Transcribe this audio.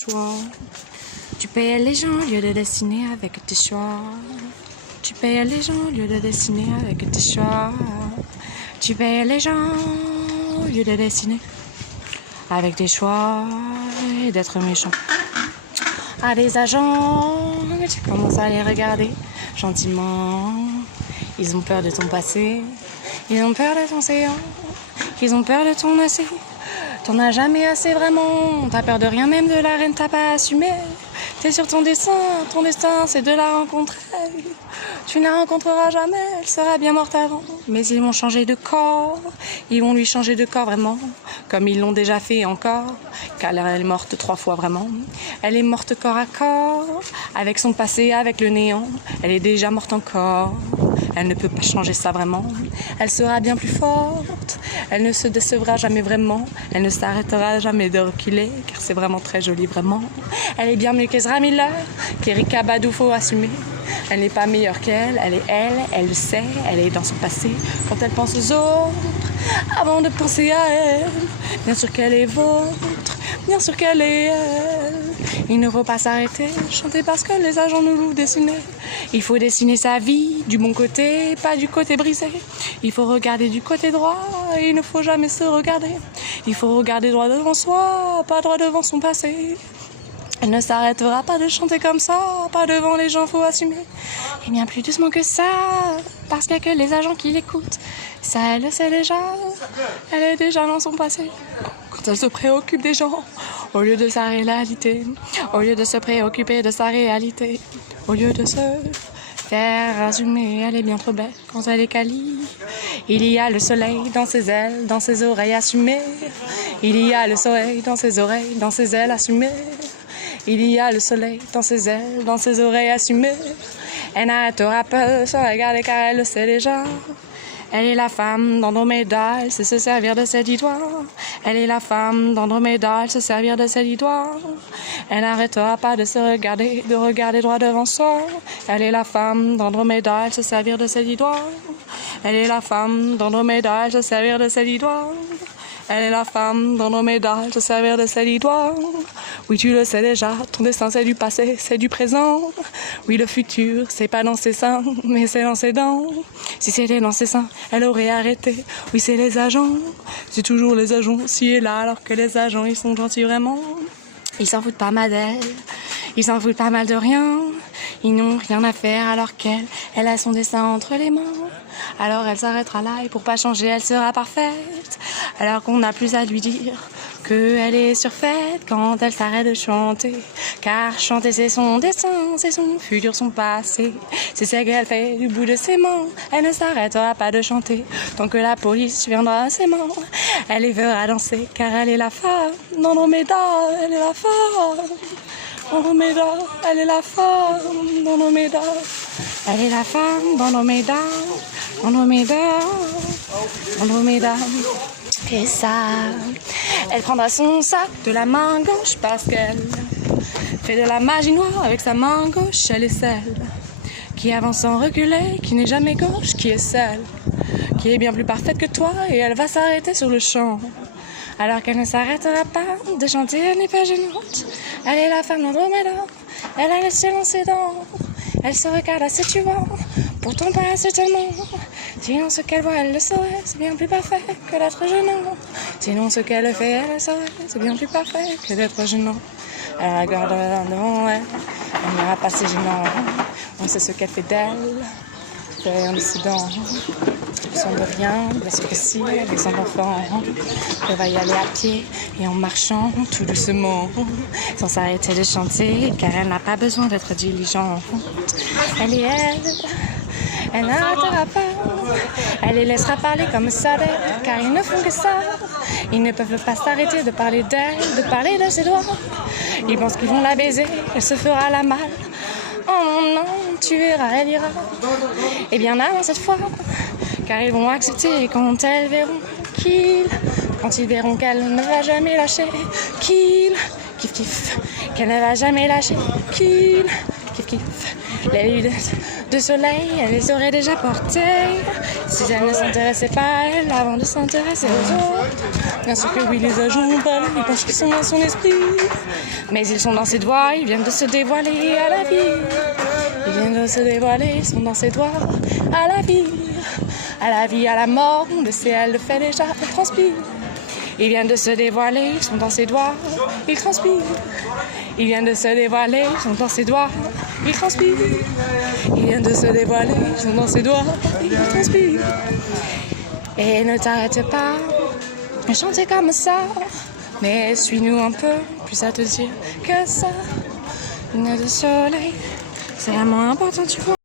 Choix. Tu payes les gens au lieu de dessiner avec tes choix. Tu payes les gens au lieu de dessiner avec tes choix. Tu payes les gens au lieu de dessiner avec tes choix et d'être méchant. À des agents, tu commences à les regarder gentiment. Ils ont peur de ton passé, ils ont peur de ton séant, ils ont peur de ton assez. T'en as jamais assez vraiment, t'as peur de rien, même de la reine t'as pas assumé. T'es sur ton destin c'est de la rencontrer. Tu ne la rencontreras jamais, elle sera bien morte avant. Mais ils vont changer de corps, ils vont lui changer de corps vraiment, comme ils l'ont déjà fait encore, car elle est morte 3 fois vraiment. Elle est morte corps à corps, avec son passé, avec le néant. Elle est déjà morte encore, elle ne peut pas changer ça vraiment. Elle sera bien plus forte, elle ne se décevra jamais vraiment, elle ne s'arrêtera jamais de reculer, car c'est vraiment très joli vraiment. Elle est bien mieux qu'Ezra Miller, qu'Erykah Badu, faut assumer. Elle n'est pas meilleure qu'elle, elle le sait, elle est dans son passé. Quand elle pense aux autres, avant de penser à elle, bien sûr qu'elle est vôtre, bien sûr qu'elle est elle. Il ne faut pas s'arrêter, chanter parce que les agents nous louent dessiner. Il faut dessiner sa vie du bon côté, pas du côté brisé. Il faut regarder du côté droit, et il ne faut jamais se regarder. Il faut regarder droit devant soi, pas droit devant son passé. Elle ne s'arrêtera pas de chanter comme ça, pas devant les gens, faut assumer. Et bien plus doucement que ça, parce qu'il n'y a que les agents qui l'écoutent. Ça, elle le sait déjà, elle est déjà dans son passé. Quand elle se préoccupe des gens, au lieu de sa réalité, au lieu de se préoccuper de sa réalité, au lieu de se faire assumer, elle est bien trop belle quand elle est quali. Il y a le soleil dans ses ailes, dans ses oreilles assumées. Il y a le soleil dans ses oreilles, dans ses ailes assumées. Il y a le soleil dans ses ailes, dans ses oreilles assumées. Elle n'arrêtera pas de se regarder car elle le sait déjà. Elle est la femme d'Andromeda, elle sait se servir de ses 10 doigts. Elle est la femme d'Andromeda, elle sait se servir de ses 10 doigts. Elle n'arrêtera pas de se regarder, de regarder droit devant soi. Elle est la femme d'Andromeda, elle sait se servir de ses 10 doigts. Elle est la femme d'Andromeda, elle sait se servir de ses 10 doigts. Elle est la femme d'Andromeda, elle sait se servir de ses 10 doigts. Oui, tu le sais déjà, ton destin c'est du passé, c'est du présent. Oui, le futur, c'est pas dans ses seins, mais c'est dans ses dents. Si c'était dans ses seins, elle aurait arrêté. Oui, c'est les agents, c'est toujours les agents, si et là, alors que les agents, ils sont gentils vraiment. Ils s'en foutent pas mal d'elle, ils s'en foutent pas mal de rien. Ils n'ont rien à faire alors elle a son destin entre les mains. Alors elle s'arrêtera là et pour pas changer, elle sera parfaite. Alors qu'on n'a plus à lui dire qu'elle est surfaite quand elle s'arrête de chanter. Car chanter c'est son destin, c'est son futur, son passé. C'est ce qu'elle fait du bout de ses mains. Elle ne s'arrêtera pas de chanter tant que la police viendra à ses mains. Elle les fera danser car elle est la femme d'Andromeda, elle est la femme d'Andromeda, elle est la femme d'Andromeda. Elle est la femme d'Andromeda, Andromeda, Andromeda. Et ça, elle prendra son sac de la main gauche parce qu'elle fait de la magie noire avec sa main gauche. Elle est celle qui avance sans reculer, qui n'est jamais gauche, qui est celle qui est bien plus parfaite que toi et elle va s'arrêter sur le champ. Alors qu'elle ne s'arrêtera pas de chanter, elle n'est pas gênante. Elle est la femme d'Andromeda, elle a le ciel dans ses dents. Elle se regarde assez, tu vois, pourtant pas assez tellement. Sinon ce qu'elle voit, elle le saurait, c'est bien plus parfait que d'être gênant. Sinon ce qu'elle fait, elle le saurait, c'est bien plus parfait que d'être gênant. Elle regarde devant elle, elle n'ira pas si gênant. On sait ce qu'elle fait d'elle, c'est un dissident. Sans de rien, bien sûr que si, avec son enfant, elle va y aller à pied et en marchant tout doucement, sans s'arrêter de chanter, car elle n'a pas besoin d'être diligente. Elle est elle n'arrêtera pas, elle les laissera parler comme ça d'elle, car ils ne font que ça. Ils ne peuvent pas s'arrêter de parler d'elle, de parler de ses doigts. Ils pensent qu'ils vont la baiser, elle se fera la malle. Oh non, tu verras, elle ira. Et bien avant cette fois, car ils vont accepter quand elles verront quand ils verront qu'elle ne va jamais lâcher, kiff kiff, qu'elle ne va jamais lâcher, kiff kiff, Les lunettes de soleil, elle les aurait déjà portées si elle ne s'intéressait pas à elle avant de s'intéresser aux autres. Bien sûr que oui, les agents n'ont pas les penches qui sont dans son esprit, mais ils sont dans ses doigts, ils viennent de se dévoiler à la vie. Ils viennent de se dévoiler, ils sont dans ses doigts à la vie. À la vie, à la mort, on le sait, elle le fait déjà, elle transpire. Ils viennent de se dévoiler, ils sont dans ses doigts, ils transpirent. Ils viennent de se dévoiler, ils sont dans ses doigts, ils transpirent. Ils viennent de se dévoiler, ils sont dans ses doigts, ils transpirent. Et ne t'arrête pas de chanter comme ça, mais suis-nous un peu, plus à te dire que ça. Lunettes de soleil, c'est vraiment important, tu vois.